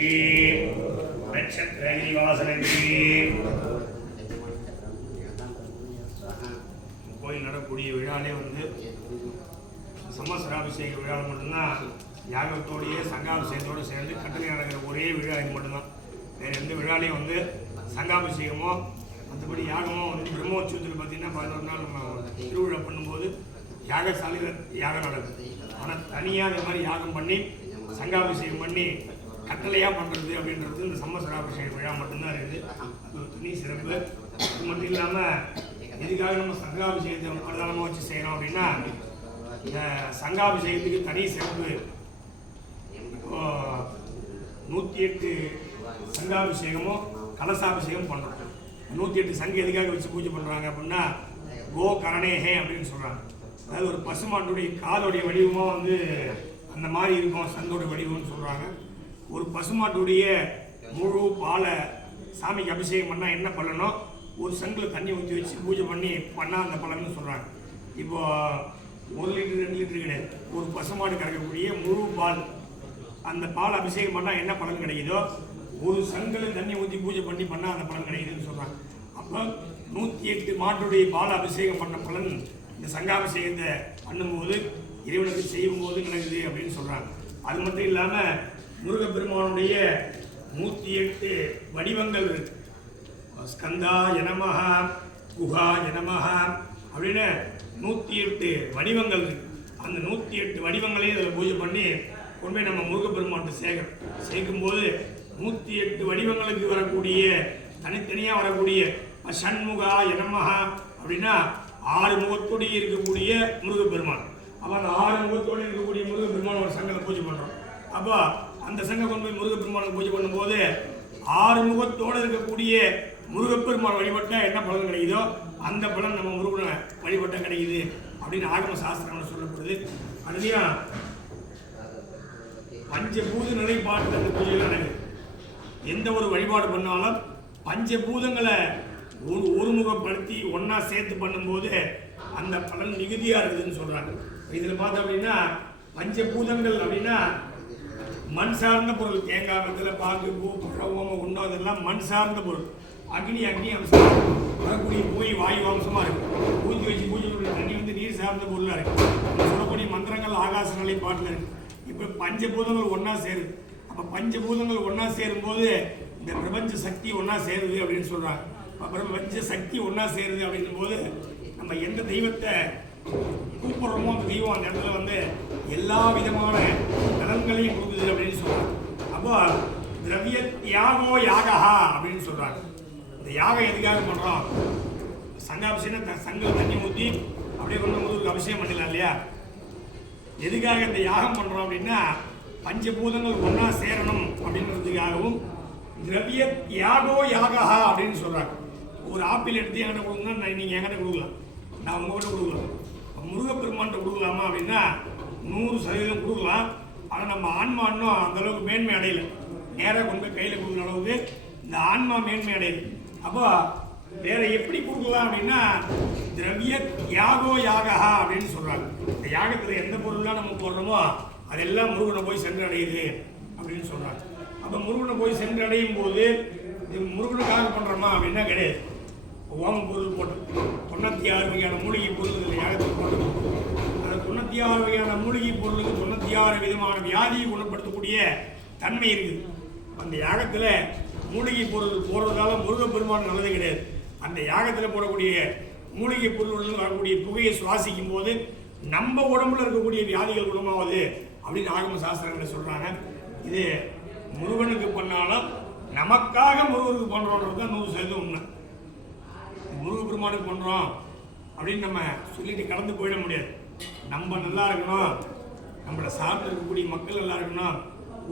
की नक्षत्रगिरिवासन की கோயில் நடக்கூடிய விழாலே வந்து சமஸ்ராபிஷேக விழா மட்டும்தான் யாகத்தோடையே சங்காபிஷேகத்தோடு சேர்ந்து கட்டளை நடக்கிற ஒரே விழா இது மட்டும்தான். வேறு எந்த விழாலையும் வந்து சங்காபிஷேகமோ மற்றபடி யாகமோ வந்து பிரம்மோற்சவத்தில் பார்த்தீங்கன்னா 11 நாள் நம்ம திருவிழா பண்ணும்போது யாகசாலையில் யாகம் நடக்குது. ஆனால் தனியாக இந்த மாதிரி யாகம் பண்ணி சங்காபிஷேகம் பண்ணி கட்டளையாக பண்ணுறது அப்படின்றது இந்த சமஸ்ராபிஷேக விழா மட்டும்தான் இருக்குது. அது ஒரு தனி சிறப்பு. அது மட்டும் இல்லாமல் எதுக்காக நம்ம சங்காபிஷேகத்தை பிரதானமாக வச்சு செய்கிறோம் அப்படின்னா இந்த சங்காபிஷேகத்துக்கு தனி சிறப்பு. இப்போ 108 சங்காபிஷேகமும் கலசாபிஷேகம் பண்ணுறோம். 108 சங்கு எதுக்காக வச்சு பூஜை பண்ணுறாங்க அப்படின்னா கோ கரணேஹே அப்படின்னு சொல்கிறாங்க. அதாவது ஒரு பசுமாட்டுடைய காதோடைய வடிவமாக வந்து அந்த மாதிரி இருக்கும் சங்கோட வடிவம்னு சொல்கிறாங்க. ஒரு பசுமாட்டுடைய முழு பாலை சாமிக்கு அபிஷேகம் பண்ணால் என்ன பலனோ ஒரு சங்கில் தண்ணி ஊற்றி வச்சு பூஜை பண்ணால் அந்த பலன்னு சொல்கிறாங்க. இப்போது 1 லிட்டர் 2 லிட்டர் கிடையாது, ஒரு பசுமாடு கறக்கக்கூடிய முழு பால், அந்த பால் அபிஷேகம் பண்ணால் என்ன பலன் கிடைக்குதோ ஒரு சங்கில் தண்ணி ஊற்றி பூஜை பண்ணால் அந்த பலன் கிடைக்குதுன்னு சொல்கிறாங்க. அப்போ 108 மாட்டுடைய பால் அபிஷேகம் பண்ண பலன் இந்த சங்காபிஷேகத்தை பண்ணும்போது இறைவனுக்கு செய்யும்போது நடக்குது அப்படின்னு சொல்கிறாங்க. அது மட்டும் இல்லாமல் முருகப்பெருமானுடைய 108 வடிவங்கள் இருக்கு. ஸ்கந்தா எனமஹ குஹா எனமஹ அப்படின்னு 108 வடிவங்கள் இருக்கு. அந்த 108 வடிவங்களையும் இதில் பூஜை பண்ணி கொண்டு போய் நம்ம முருகப்பெருமான்ட்டு சேர்க்கும்போது 108 வடிவங்களுக்கு வரக்கூடிய தனித்தனியாக வரக்கூடிய சண்முகா எனமஹ அப்படின்னா 6 முகத்தோடு இருக்கக்கூடிய முருகப்பெருமான். அப்போ அந்த 6 முகத்தோடு இருக்கக்கூடிய முருகப்பெருமான் ஒரு சங்கத்தை பூஜை பண்ணுறோம். அப்போ அந்த சங்கம் கொண்டு போய் முருகப்பெருமானுக்கு பூஜை பண்ணும்போது 6 முகத்தோடு இருக்கக்கூடிய முருகப்பெருமான் வழிபட்டால் என்ன பலன் கிடைக்குதோ அந்த பலன் நம்ம முருகனை வழிபட்டால் கிடைக்குது அப்படின்னு ஆகம சாஸ்திரம் சொல்லப்படுது. அதுலேயும் பஞ்சபூத நிலைப்பாட்டில் அந்த பூஜைகள் நடக்குது. எந்த ஒரு வழிபாடு பண்ணாலும் பஞ்சபூதங்களை ஒருமுகப்படுத்தி ஒன்றா சேர்த்து பண்ணும்போது அந்த பலன் மிகுதியாக இருக்குதுன்னு சொல்கிறாங்க. இதில் பார்த்தோம் அப்படின்னா பஞ்சபூதங்கள் அப்படின்னா மண் சார்ந்த பொருள். தேங்காய் வெத்தலை பாக்கு பூ பழம் உண்ணம் இதெல்லாம் மண் சார்ந்த பொருள். அக்னி அம்சம் வரக்கூடிய போய் வாயு அம்சமாக இருக்குது. ஊற்றி வச்சு பூஜை பண்ணுற தண்ணி வந்து நீர் சார்ந்த பொருளாக இருக்குது. சொல்லக்கூடிய மந்திரங்கள் ஆகாச நிலைப்பாட்டில் இருக்குது. இப்போ பஞ்சபூதங்கள் ஒன்றா சேருது. அப்போ பஞ்சபூதங்கள் ஒன்றா சேரும்போது இந்த பிரபஞ்ச சக்தி ஒன்றா சேருது அப்படின்னு சொல்கிறாங்க. பிரபஞ்ச சக்தி ஒன்றா சேருது அப்படின்னும் போது நம்ம எந்த தெய்வத்தை கூப்பிடுறோமோ அந்த தெய்வம் அந்த இடத்துல வந்து எல்லா விதமான நலன்களையும் கொடுக்குது அப்படின்னு சொல்கிறாங்க. அப்போ திரவிய தியாகோ யாகா அப்படின்னு சொல்கிறாங்க. இந்த யாகம் எதுக்காக பண்ணுறோம்? சங்காபிஷேகம் சங்கில் தண்ணி ஊற்றி அப்படியே கொண்டு முருகருக்கு அபிஷேகம் பண்ணிடலாம் இல்லையா? எதுக்காக இந்த யாகம் பண்ணுறோம் அப்படின்னா பஞ்சபூதங்கள் ஒன்றா சேரணும் அப்படின்றதுக்காகவும் திரவிய தியாகோ யாகா அப்படின்னு சொல்கிறாங்க. ஒரு ஆப்பிள் எடுத்து என்கிட்ட கொடுங்கன்னா நீங்கள் என்கிட்ட கொடுக்கலாம், நான் உங்கள்கிட்ட கொடுக்கலாம். முருகப்பெருமான்கிட்ட கொடுக்கலாமா அப்படின்னா 100% கொடுக்கலாம். ஆனால் நம்ம ஆன்மா இன்னும் அந்தளவுக்கு மேன்மை அடையலை. நேராக கொண்டு போய் கையில் கொடுக்குற அளவுக்கு இந்த ஆன்மா மேன்மை அடையுது. அப்போ வேற எப்படி கொடுக்கலாம் அப்படின்னா திரவிய யாகோ யாகா அப்படின்னு சொல்கிறாங்க. இந்த யாகத்தில் எந்த பொருள்லாம் நம்ம போடுறோமோ அதெல்லாம் முருகனை போய் சென்றடையுது அப்படின்னு சொல்கிறாங்க. அப்போ முருகனை போய் சென்றடையும் போது இது முருகனுக்காக பண்ணுறோமா அப்படின்னா கிடையாது. ஓம பொருள் போட்டு 96 வகையான மூலிகை பொருள் இதில் யாகத்தில் போட்டு அந்த 96 வகையான மூலிகை பொருளுக்கு 96 விதமான வியாதியை குணப்படுத்தக்கூடிய தன்மை இருக்குது. அந்த யாகத்தில் மூலிகை பொருள் போடுறதால முருகப்பெருமான் நல்லது கிடையாது. அந்த யாகத்தில் போடக்கூடிய மூலிகை பொருள் வரக்கூடிய புகையை சுவாசிக்கும் போது நம்ம உடம்புல இருக்கக்கூடிய வியாதிகள் குணமாகுது அப்படின்னு ஆகம சாஸ்திரங்களை சொல்கிறாங்க. இது முருகனுக்கு பண்ணாலும் நமக்காக முருகனுக்கு பண்ணுறோன்றது தான் 100% உண்மை. முருகப்பெருமானுக்கு பண்ணுறோம் அப்படின்னு நம்ம சொல்லிட்டு கடந்து போயிட முடியாது. நம்ம நல்லா இருக்கணும், நம்மளை சார்ந்து இருக்கக்கூடிய மக்கள் நல்லா இருக்கணும்,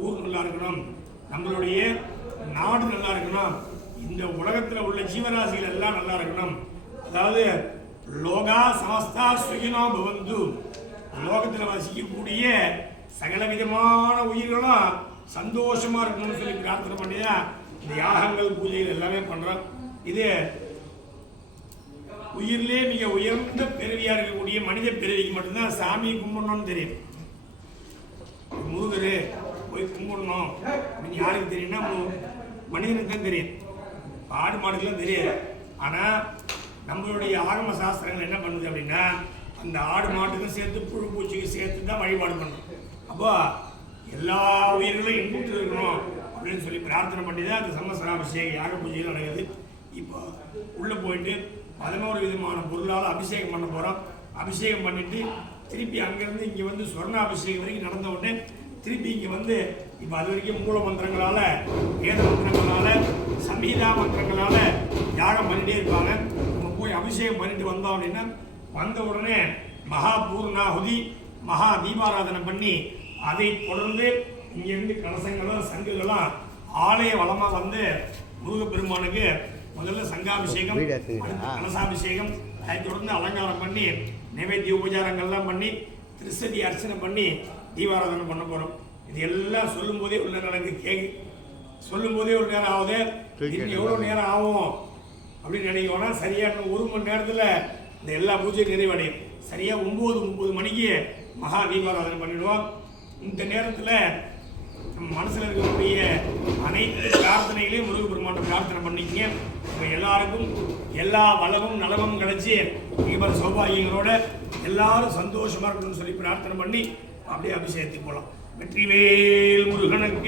ஊர் நல்லா இருக்கணும், நம்மளுடைய நாடு நல்லா இருக்கணும், இந்த உலகத்தில் உள்ள ஜீவராசிகள் எல்லாம் நல்லா இருக்கணும். அதாவது லோகா சமஸ்தா சுகினோ பவந்து, லோகத்தில் வசிக்கக்கூடிய சகல விதமான உயிர்களும் சந்தோஷமாக இருக்கணும்னு சொல்லி பிரார்த்தனை பண்ணி தான் இந்த யாகங்கள் பூஜைகள் எல்லாமே பண்ணுறோம். இது உயிரிலே மிக உயர்ந்த பிறவியாக இருக்கக்கூடிய மனித பிறவிக்கு மட்டும்தான் சாமியை கும்பிடணும்னு தெரியும். முருகர் போய் கும்பிடணும் அப்படின்னு யாருக்கு யாருக்கு தெரியும்னா மனிதனுக்கு தான் தெரியும், ஆடு மாடுக்கெல்லாம் தெரியாது. ஆனால் நம்மளுடைய ஆகம சாஸ்திரங்கள் என்ன பண்ணுது அப்படின்னா அந்த ஆடு மாட்டுக்கும் சேர்த்து புழு பூச்சிக்கு சேர்த்து தான் வழிபாடு பண்ணணும். அப்போ எல்லா உயிர்களும் இன்புற்று இருக்கணும் அப்படின்னு சொல்லி பிரார்த்தனை பண்ணி தான் அந்த சம்வத்சராபிஷேகம் யாக பூஜையில் நடக்குது. இப்போ உள்ளே போயிட்டு 11 விதமான பொருளால் அபிஷேகம் பண்ண போகிறோம். அபிஷேகம் பண்ணிட்டு திருப்பி அங்கேருந்து இங்கே வந்து சொர்ணாபிஷேகம் வரைக்கும் நடந்த உடனே திருப்பி இங்கே வந்து இப்போ அது வரைக்கும் மூல மந்திரங்களால், வேத மந்திரங்களால், சமீதா மந்திரங்களால் யாகம் பண்ணிகிட்டே இருப்பாங்க. நம்ம போய் அபிஷேகம் பண்ணிட்டு வந்தோம் அப்படின்னா வந்த உடனே மகா பூர்ணாகுதி, மகா தீபாராதனை பண்ணி அதை தொடர்ந்து இங்கேருந்து கலசங்களும் சங்குகளும் ஆலய வளமாக வந்து முருகப்பெருமானுக்கு முதல்ல சங்காபிஷேகம், கலசாபிஷேகம், அதை தொடர்ந்து அலங்காரம் பண்ணி நைவேத்திய உபச்சாரங்கள்லாம் பண்ணி திருசதி அர்ச்சனை பண்ணி தீபாராதனை பண்ண போகிறோம். இது எல்லாம் சொல்லும் போதே ஒரு நேரம் எனக்கு சொல்லும் போதே ஒரு நேரம் ஆகுது. இன்னும் எவ்வளோ நேரம் ஆகும் அப்படின்னு நினைக்கோன்னா சரியான 1 மணி நேரத்தில் இந்த எல்லா பூஜையும் நிறைவடையும். சரியாக 9:30 மணிக்கு மகா தீபாராதனை பண்ணிடுவோம். இந்த நேரத்தில் நம்ம மனசில் இருக்கக்கூடிய அனைத்து பிரார்த்தனைகளையும் முருகப்பெருமானை பிரார்த்தனை பண்ணிக்கங்க. உங்கள் எல்லாருக்கும் எல்லா வளமும் நலமும் கிடைச்சி தீபார சௌபாகியங்களோட எல்லாரும் சந்தோஷமாக இருக்கணும்னு சொல்லி பிரார்த்தனை பண்ணி அப்படியே அபிஷேகத்துக்கு போகலாம். வெற்றிவேல் முருகனுக்கு.